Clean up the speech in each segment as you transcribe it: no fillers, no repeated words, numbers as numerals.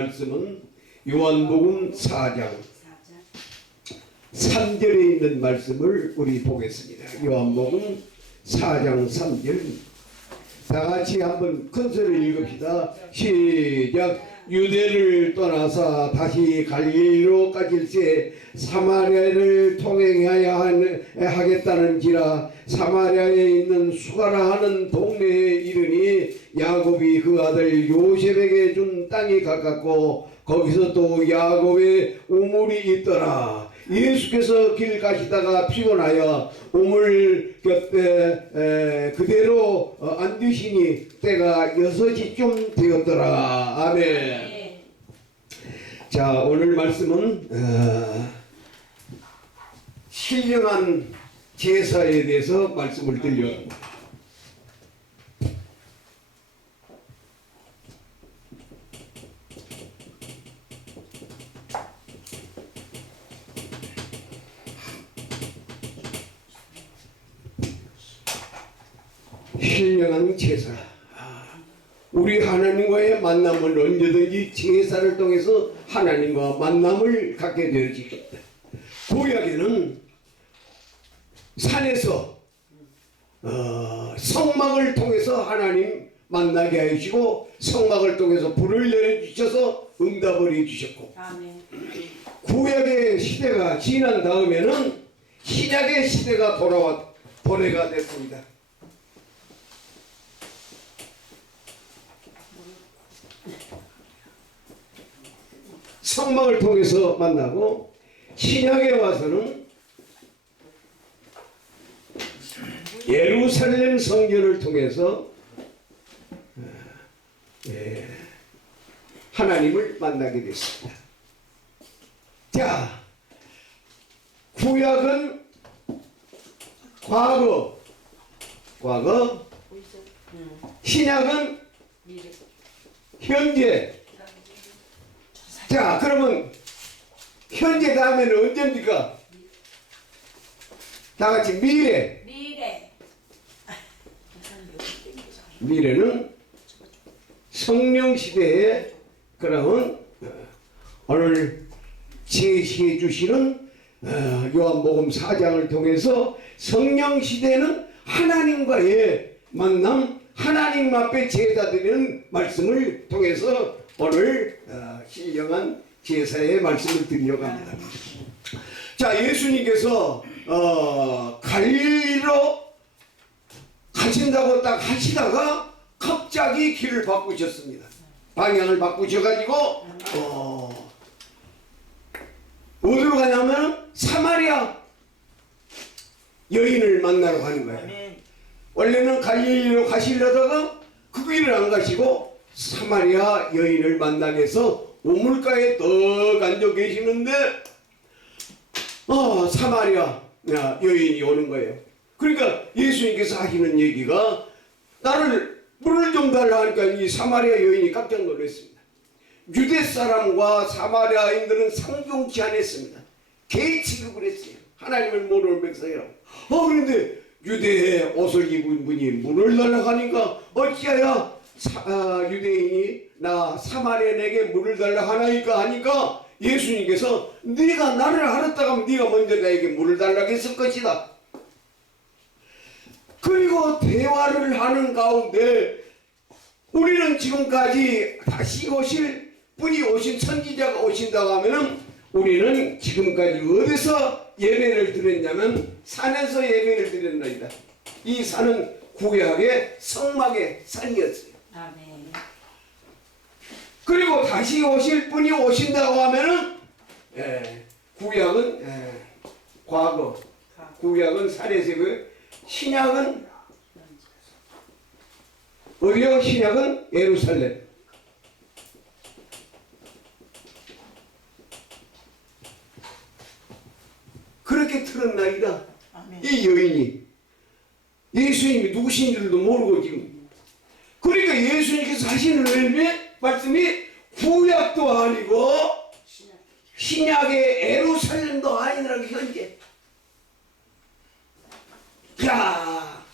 말씀은 요한복음 4장 3절에 있는 말씀을 우리 보겠습니다. 요한복음 4장 3절 다 같이 한번 큰 소리로 읽읍시다. 시작. 유대를 떠나서 다시 갈릴리로 가질새 사마리아를 통행하여 하겠다는지라. 사마리아에 있는 수가라 하는 동네에 이르니 야곱이 그 아들 요셉에게 준 땅이 가깝고 거기서 또 야곱의 우물이 있더라. 예수께서 길 가시다가 피곤하여 우물 곁에 그대로 앉으시니 때가 6시쯤 되었더라. 아멘. 자, 오늘 말씀은 신령한 제사에 대해서 말씀을 드립니다. 신령한 제사. 우리 하나님과의 만남을 언제든지 제사를 통해서 하나님과 만남을 갖게 되어지겠다. 구약에는 산에서 성막을 통해서 하나님 만나게 하시고 성막을 통해서 불을 내려주셔서 응답을 해주셨고, 구약의 시대가 지난 다음에는 신약의 시대가 도래가 됐습니다. 성막을 통해서 만나고, 신약에 와서는 예루살렘 성전을 통해서 하나님을 만나게 됐습니다. 자, 구약은 과거, 신약은 현재. 자, 그러면 현재 다음에는 언제입니까? 다 같이 미래. 미래는 성령 시대에 그러면 오늘 제시해 주시는 요한복음 4장을 통해서 성령 시대는 하나님과의 만남, 하나님 앞에 제사 드리는 말씀을 통해서 오늘 신령한 제사의 말씀을 드리려고 합니다. 자, 예수님께서 갈릴리로 가신다고 딱 하시다가 갑자기 길을 바꾸셨습니다. 방향을 바꾸셔가지고 어디로 가냐면 사마리아 여인을 만나러 가는 거예요. 원래는 갈릴리로 가시려다가 그 길을 안 가시고 사마리아 여인을 만나게 해서 우물가에 떡 앉아 계시는데 사마리아 여인이 오는 거예요. 그러니까 예수님께서 하시는 얘기가 나를 물을 좀 달라 하니까 이 사마리아 여인이 깜짝 놀랐습니다. 유대 사람과 사마리아인들은 상종치 않았습니다. 개 취급을 했어요. 하나님을 모르는 백성이라고. 그런데 유대의 옷을 입은 분이 물을 달라 하니까 어찌하여 유대인이 나 사마리아인에게 물을 달라 하니까 예수님께서 네가 나를 알았다가 하면 네가 먼저 나에게 물을 달라고 했을 것이다. 그리고 대화를 하는 가운데 우리는 지금까지 다시 오실 분이 오신 선지자가 오신다고 하면은 우리는 지금까지 어디서 예배를 드렸냐면 산에서 예배를 드렸나이다. 이 산은 구약의 성막의 산이었어요. 그리고 다시 오실 분이 오신다고 하면은 구약은 과거, 구약은 산에서 신약은 어디요? 신약은 예루살렘. 그렇게 틀었나이다. 이 여인이 예수님이 누구신 줄도 모르고 지금. 그러니까 예수님께서 하시는 말씀이 구약도 아니고 신약의 예루살렘도 아니라고 현재. 야,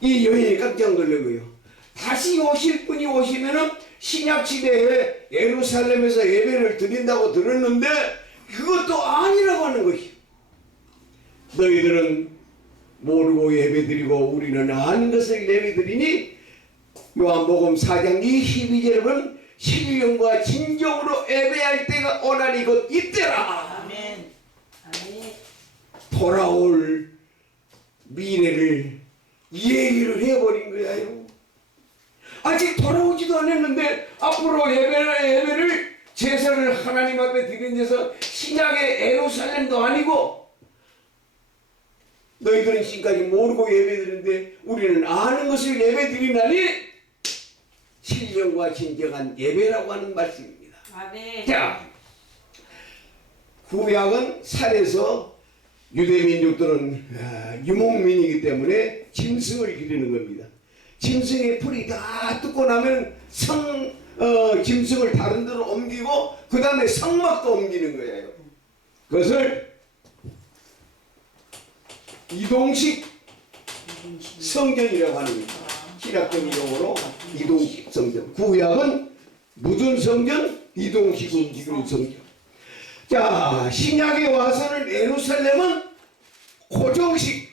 이 여인이 깜짝 놀란 거예요. 다시 오실 분이 오시면은 신약 시대에 예루살렘에서 예배를 드린다고 들었는데 그것도 아니라고 하는 것이. 너희들은 모르고 예배드리고 우리는 아는 것을 예배드리니 요한복음 4장 22절은 신령과 진정으로 예배할 때가 오나니 곧 이때라. 아멘. 아멘. 돌아올 미래를 얘기를 해버린 거예요. 아직 돌아오지도 않았는데 앞으로 예배를 제사를 하나님 앞에 드린 데서 신약의 예루살렘도 아니고 너희들은 지금까지 모르고 예배드리는데 우리는 아는 것을 예배드리나니 신령과 진정한 예배라고 하는 말씀입니다. 아멘. 자, 구약은 산에서 유대민족들은 유목민이기 때문에 짐승을 기르는 겁니다. 짐승의 풀이 다 뜯고 나면 짐승을 다른 데로 옮기고 그 다음에 성막도 옮기는 거예요. 그것을 이동식 성전이라고 하는 겁니다. 신학적 용어로 이동식 성전. 구약은 묻은 성전, 이동식 움직이는 성전. 자, 신약에 와서는 예루살렘은 고정식.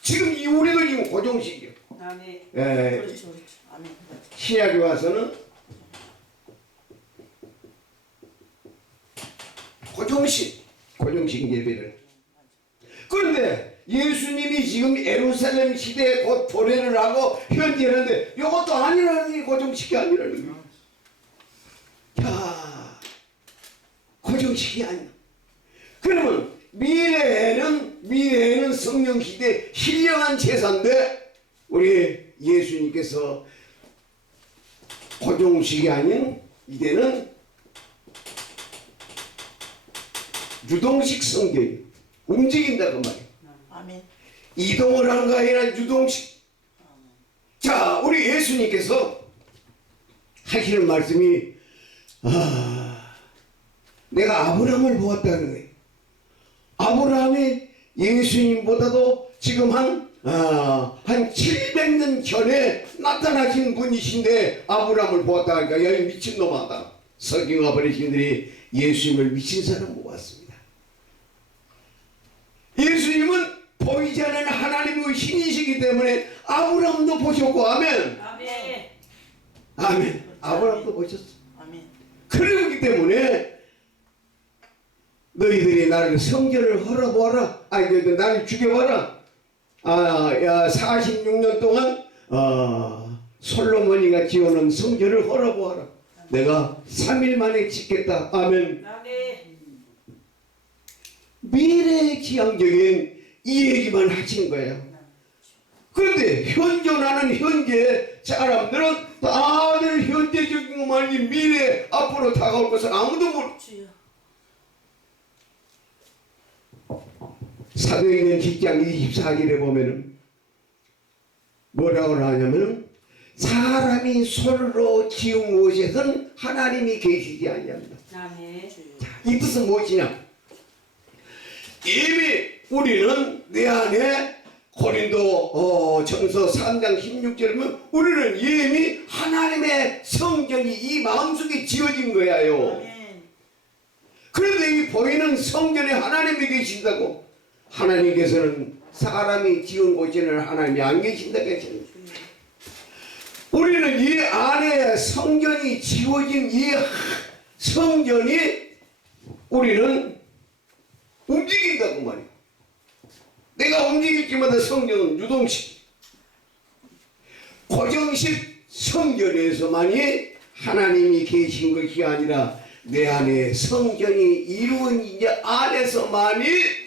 지금 우리도 지금 고정식이에요. 아멘. 예, 그렇죠, 그렇죠. 아멘. 신약에 와서는 고정식 예배를. 그런데 예수님이 지금 예루살렘 시대에 곧 도래를 하고 현재하는데 이것도 아니라는 게 고정식이 아니라는 거예요. 자, 고정식이 아니야. 그러면 미래에는 성령 시대 신령한 제사인데 우리 예수님께서 고정식이 아닌 이제는 유동식 성경이 움직인다고 말이에요. 아멘. 이동을 하는 거 아니라 유동식. 자, 우리 예수님께서 하시는 말씀이 내가 아브라함을 보았다는 거예요. 아브라함이 예수님보다도 지금 한 700년 전에 나타나신 분이신데 아브라함을 보았다 하니까 야, 미친놈아다. 석유가 버리신들이 예수님을 미친 사람 보았습니다. 예수님은 보이지 않는 하나님의 신이시기 때문에 아브라함도 보셨고 아멘. 아멘. 아멘. 아브라함도 보셨어. 아멘. 그러기 때문에 너희들이 나를 성전을 헐어보아라. 아니 나를 죽여봐라. 46년 동안 솔로몬이가 지어놓은 성전을 헐어보아라. 내가 3일 만에 짓겠다. 아멘. 아멘. 미래지향적인 이 얘기만 하신 거예요. 그런데 현존하는 현재 사람들은 다들 현재적인 것만 아니 미래 앞으로 다가올 것을 아무도 모르. 주여. 사도행전 10장 24절에 보면은 뭐라고 하냐면은 사람이 손으로 지은 곳에선 하나님이 계시지 아니합니다. 아멘. 이 뜻은 무엇이냐? 이미 우리는 내 안에 고린도 전서 3장 16절이면 우리는 이미 하나님의 성전이 이 마음속에 지어진 거야요. 아멘. 그런데 이 보이는 성전에 하나님이 계신다고. 하나님께서는 사람이 지은 곳에는 하나님이 안 계신다고 했습니다. 우리는 이 안에 성전이 지어진 이 성전이 우리는 움직인다고 말이에요. 내가 움직일 때마다 성전은 유동식, 고정식 성전에서만이 하나님이 계신 것이 아니라 내 안에 성전이 이루어진 이 안에서만이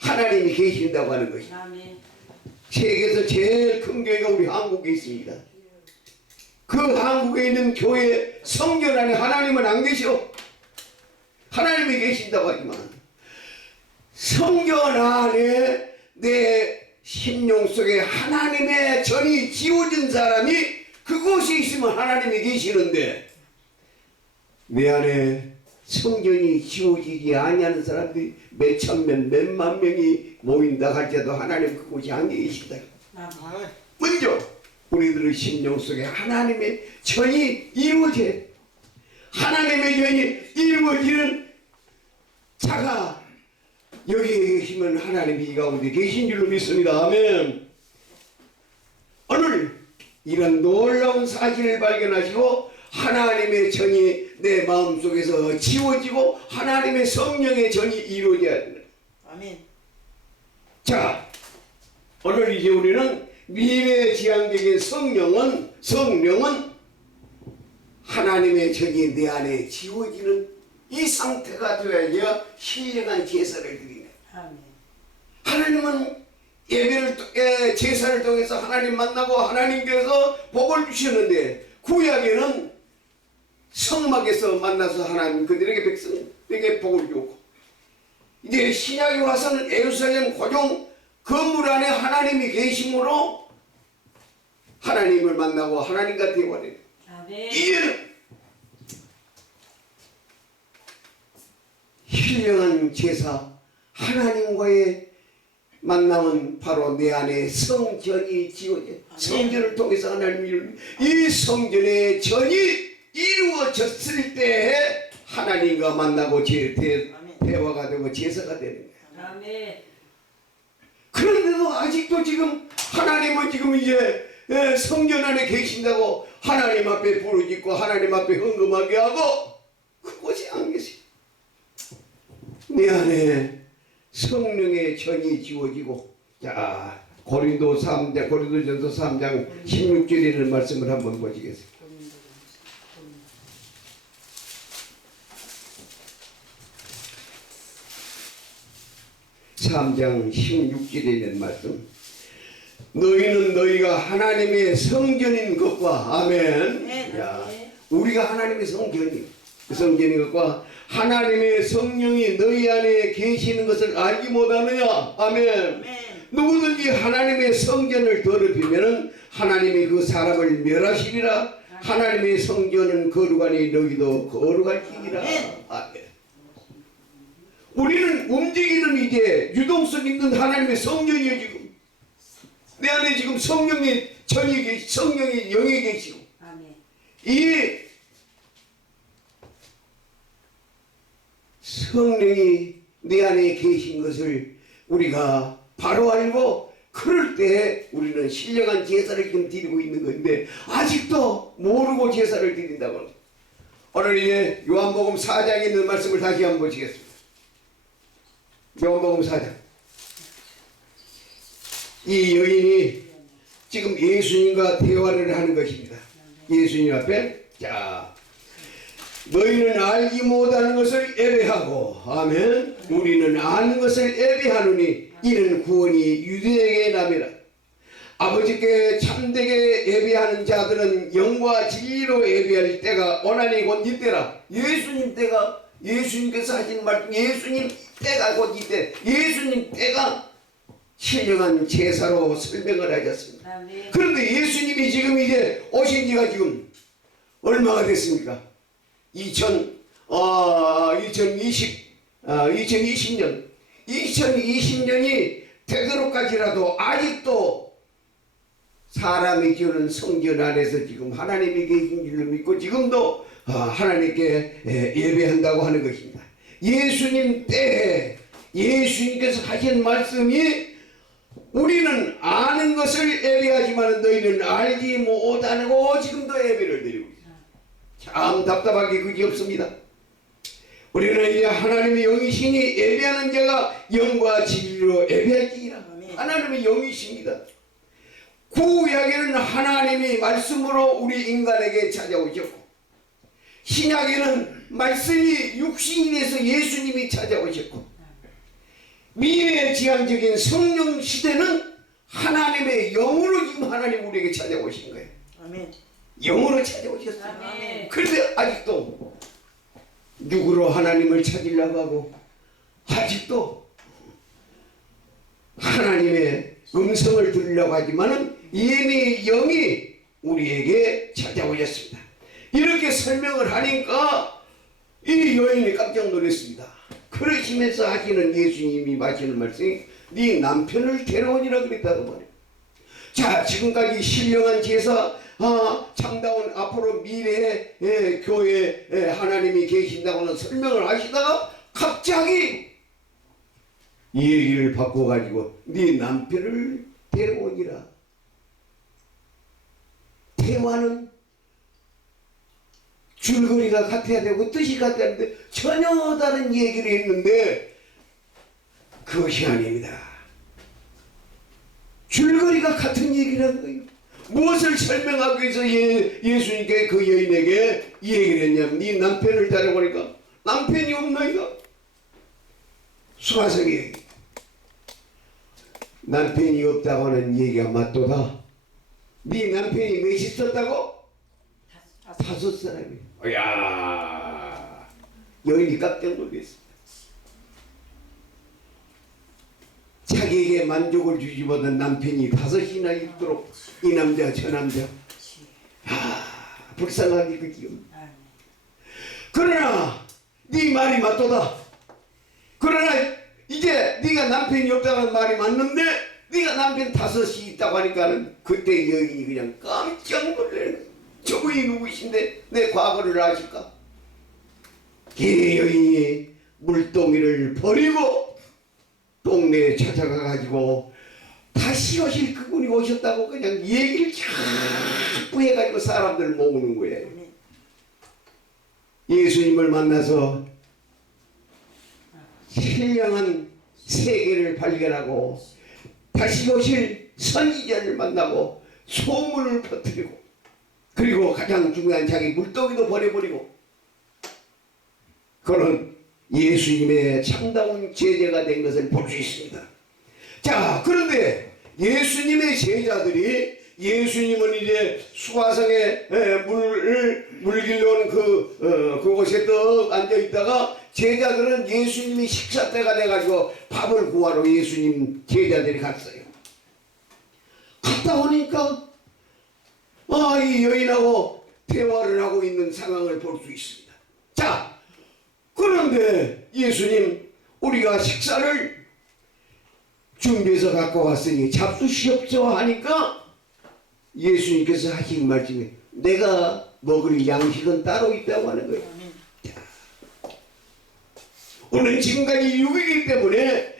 하나님이 계신다고 하는 것이죠. 아멘. 세계에서 제일 큰 교회가 우리 한국에 있습니다. 그 한국에 있는 교회 성전 안에 하나님은 안 계셔. 하나님이 계신다고 하지만 성전 안에 내 심령 속에 하나님의 전이 지어진 사람이 그곳에 있으면 하나님이 계시는데 내 안에 성전이 지어지지 아니하는 사람들이 몇 천명 몇만 명이 모인다 할지라도 하나님 그곳이 안 계신다. 아멘. 먼저 우리들의 심령 속에 하나님의 전이 이루어져야 돼. 하나님의 전이 이루어지는 자가 여기에 계시면 하나님이 이 가운데 계신 줄로 믿습니다. 아멘. 오늘 이런 놀라운 사실을 발견하시고 하나님의 전이 내 마음속에서 지워지고 하나님의 성령의 전이 이루어져야 된다. 아멘. 자, 오늘 이제 우리는 미래지향적인 성령은 하나님의 전이 내 안에 지워지는 이 상태가 되어야 신령한 제사를 드리네. 아멘. 하나님은 제사를 통해서 하나님 만나고 하나님께서 복을 주셨는데 구약에는 성막에서 만나서 하나님 그들에게 백성에게 복을 주고 이제 신약에 와서는 예루살렘 고종 건물 안에 하나님이 계심으로 하나님을 만나고 하나님과 대화를 해요. 아멘. 이는 신령한 제사 하나님과의 만남은 바로 내 안에 성전이 지어져 성전을 통해서 하나님이 이 성전의 전이 이루어졌을 때 하나님과 만나고 대화가 되고 제사가 되는 거야. 아멘. 그런데도 아직도 지금 하나님은 지금 이제 성전 안에 계신다고 하나님 앞에 부르짖고 하나님 앞에 헌금하게 하고 그곳에 안 계세요. 내 안에 성령의 전이 지워지고 자 고린도전서 3장 16절에 있는 말씀을 한번 보시겠습니다. 3장 16절에 있는 말씀. 너희는 너희가 하나님의 성전인 것과 아멘. 야, 우리가 하나님의 성전인 것과 하나님의 성령이 너희 안에 계시는 것을 알지 못하느냐. 아멘. 누구든지 하나님의 성전을 더럽히면 하나님이 그 사람을 멸하시리라. 하나님의 성전은 거룩하니 너희도 거룩할지니라. 아멘. 우리는 움직이는 이제 유동성 있는 하나님의 성령이에요. 지금 내 안에 지금 성령의 전이 계시, 성령의 영이 계시고 아멘. 이 성령이 내 안에 계신 것을 우리가 바로 알고 그럴 때 우리는 신령한 제사를 지금 드리고 있는 건데 아직도 모르고 제사를 드린다고 합니다. 오늘 이제 요한복음 4장에 있는 말씀을 다시 한번 보시겠습니다. 요한복음 4장. 이 여인이 지금 예수님과 대화를 하는 것입니다. 예수님 앞에 자 너희는 알지 못하는 것을 예배하고 아멘. 우리는 아는 것을 예배하노니 이는 구원이 유대에게 남이라. 아버지께 참되게 예배하는 자들은 영과 진리로 예배할 때가 오나니 곧 이때라. 예수님 때가 예수님께서 하신 말씀 예수님 때가 곧 이때 예수님 때가 신령한 제사로 설명을 하셨습니다. 그런데 예수님이 지금 이제 오신 지가 지금 얼마가 됐습니까? 2020년이 되도록까지라도 아직도 사람이 지은 성전 안에서 지금 하나님이 계신 줄로 믿고 지금도 하나님께 예배한다고 하는 것입니다. 예수님 때에 예수님께서 하신 말씀이 우리는 아는 것을 예배하지만 너희는 알지 못하고 지금도 예배를 드리고 있습니다. 참 답답하게 그지없습니다. 우리는 이제 하나님의 영이시니 예배하는 자가 영과 진리로 예배할지니라. 하나님의 영이십니다. 구약에는 하나님이 말씀으로 우리 인간에게 찾아오셨고 신약에는 말씀이 육신이 돼서 예수님이 찾아오셨고 미래지향적인 성령 시대는 하나님의 영으로 지금 하나님 우리에게 찾아오신 거예요. 아멘. 영으로 찾아오셨어요. 아멘. 그런데 아직도 육으로 하나님을 찾으려고 하고 아직도 하나님의 음성을 들으려고 하지만은 이미 영이 우리에게 찾아오셨습니다. 이렇게 설명을 하니까 이 여인이 깜짝 놀랐습니다. 그러시면서 하시는 예수님이 하시는 말씀이 네 남편을 데려오니라 그랬다고 말해요. 자, 지금까지 신령한 제사, 참다운 앞으로 미래의 교회에 하나님이 계신다고는 설명을 하시다가 갑자기 이 얘기를 바꿔가지고 네 남편을 데려오니라. 대화는 줄거리가 같아야 되고 뜻이 같아야 되는데 전혀 다른 얘기를 했는데 그것이 아닙니다. 줄거리가 같은 얘기라는 거예요. 무엇을 설명하기 위해서 예수님께 그 여인에게 이 얘기를 했냐면 네 남편을 데려오니까 남편이 없나이다. 수화성의 얘기. 남편이 없다고 하는 얘기가 맞도다. 네 남편이 몇 있었다고? 5 사람이. 야, 여인이 깜짝 놀랐습니다. 자기에게 만족을 주지 못한 남편이 5이나 있도록 이 남자 저 남자 불쌍하게 그지요. 그러나 네 말이 맞도다. 그러나 이제 네가 남편이 없다는 말이 맞는데 네가 남편 5이 있다고 하니까는 그때 여인이 그냥 깜짝 놀라는 거야. 저분이 누구신데 내 과거를 아실까? 이 여인이 물동이를 버리고 동네에 찾아가 가지고 다시 오실 그분이 오셨다고 그냥 얘기를 자꾸 해가지고 사람들 모으는 거예요. 예수님을 만나서 신령한 세계를 발견하고 다시 오실 선지자를 만나고 소문을 퍼뜨리고 그리고 가장 중요한 자기 물동이도 버려버리고 그런 예수님의 참다운 제자가 된 것을 볼 수 있습니다. 자, 그런데 예수님의 제자들이 예수님은 이제 수화성에 물길로 온 그곳에 떡 앉아 있다가 제자들은 예수님이 식사 때가 돼가지고 밥을 구하러 예수님 제자들이 갔어요. 갔다 오니까 이 여인하고 대화를 하고 있는 상황을 볼 수 있습니다. 자, 그런데 예수님 우리가 식사를 준비해서 갖고 왔으니 잡수시옵소 하니까 예수님께서 하신 말씀이 내가 먹을 양식은 따로 있다고 하는 거예요. 우리는 지금까지 육이기 때문에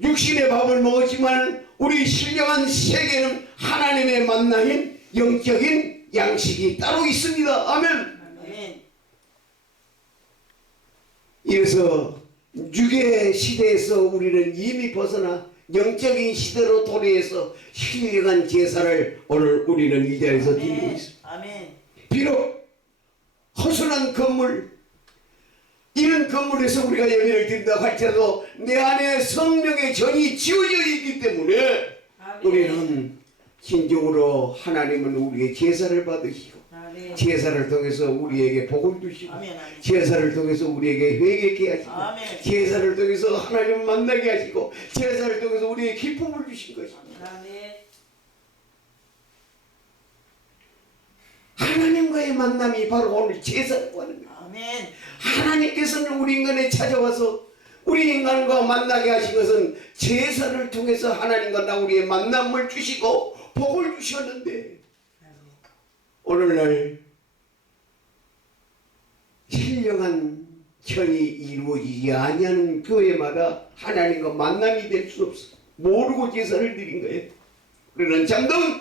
육신의 밥을 먹었지만 우리 신령한 세계는 하나님의 만나인 영적인 양식이 따로 있습니다. 아멘. 이래서 육의 시대에서 우리는 이미 벗어나 영적인 시대로 도래해서 신령한 제사를 오늘 우리는 이 자리에서 드리고 있습니다. 비록 허술한 건물 이런 건물에서 우리가 예배를 드린다고 할지라도 내 안에 성령의 전이 지어져 있기 때문에 우리는 진정으로 하나님은 우리에게 제사를 받으시고 제사를 통해서 우리에게 복을 주시고 제사를 통해서 우리에게 회개케 하시고 제사를 통해서 하나님을 만나게 하시고 제사를 통해서 우리에게 기쁨을 주신 것입니다. 하나님과의 만남이 바로 오늘 제사라고 하는 거예요. 하나님께서는 우리 인간에 찾아와서 우리 인간과 만나게 하신 것은 제사를 통해서 하나님과 우리의 만남을 주시고 복을 주셨는데 오늘날 신령한 전이 이루어지지 아니하는 교회마다 하나님과 만남이 될 수 없어. 모르고 제사를 드린 거예요. 우리는 잠든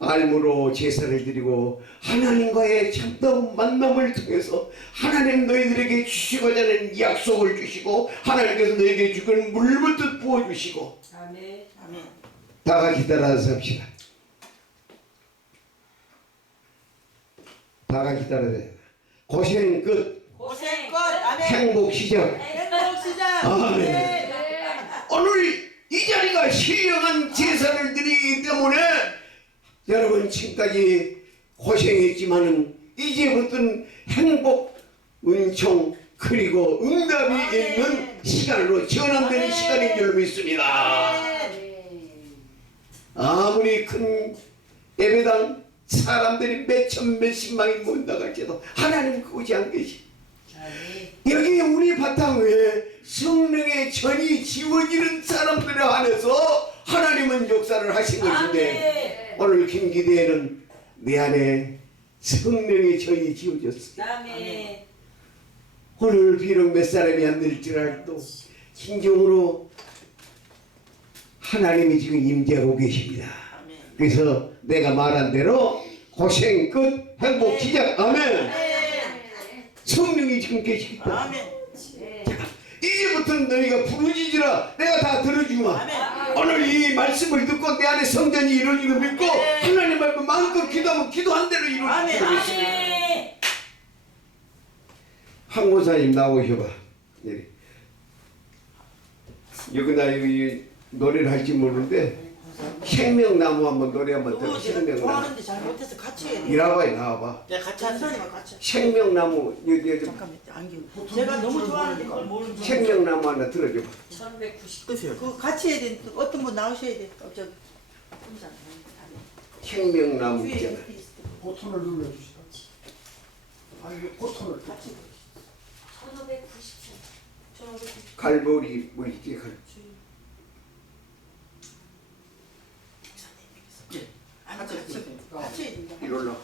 알므로 제사를 드리고 하나님과의 참다운 만남을 통해서 하나님 너희들에게 주시고자 하는 약속을 주시고 하나님께서 너희에게 주는 물부터 부어주시고 다 같이 따라서 합시다. 다 같이 따라서 고생 끝 행복 시작. 아멘. 오늘 이 자리가 신령한 제사를 드리기 때문에 여러분 지금까지 고생했지만은 이제부터는 행복, 은총 그리고 응답이 있는 시간으로 전환되는 시간인 줄 믿습니다. 아무리 큰 예배당 사람들이 몇천 몇십만이 모인다고 할지라도 하나님 그곳이 안 계시. 여기 우리 바탕 위에 성령의 전이 지워지는 사람들에 한해서 하나님은 역사를 하신 것인데 오늘 김기대에는 내 안에 성령의 정이 지어졌어. 아멘. 오늘 비록 몇 사람이 안 될지라도 신경으로 하나님이 지금 임재하고 계십니다. 아멘. 그래서 내가 말한 대로 고생 끝 행복 시작. 아멘. 성령이 지금 계시겠다. 아멘. 이제부터는 너희가 부르짖으라 내가 다 들어주마. 아멘. 오늘 이 말씀을 듣고 내 안에 성전이 이루어지는 걸 믿고 하나님 앞에 마음껏 기도하면 기도한 대로 아멘. 이루어지겠습니다. 아멘. 한 권사님 나오셔봐. 예. 여기 나 여기 노래를 할지 모르는데 생명나무 한번 노래 한번 들어. 제가 생명나무. 좋아하는데 잘못해서 같이 해야 돼. 이라봐 나와봐. 내가 같이 하는 사람과 같이. 생명나무 여기 잠깐만 안경. 제가 너무 좋아하는데 그걸 모르는 줄. 생명나무 하나 들어줘봐. 1190. 그거 같이 해야 돼. 어떤 분 나오셔야 돼. 저 생명나무 위에 있잖아. 옆에 있을 때. 버튼을 눌러주시다. 아 이게 버튼을 같이. 1597. 갈보리 뭐 있지 갈. 같이 해야 된다. 이럴라.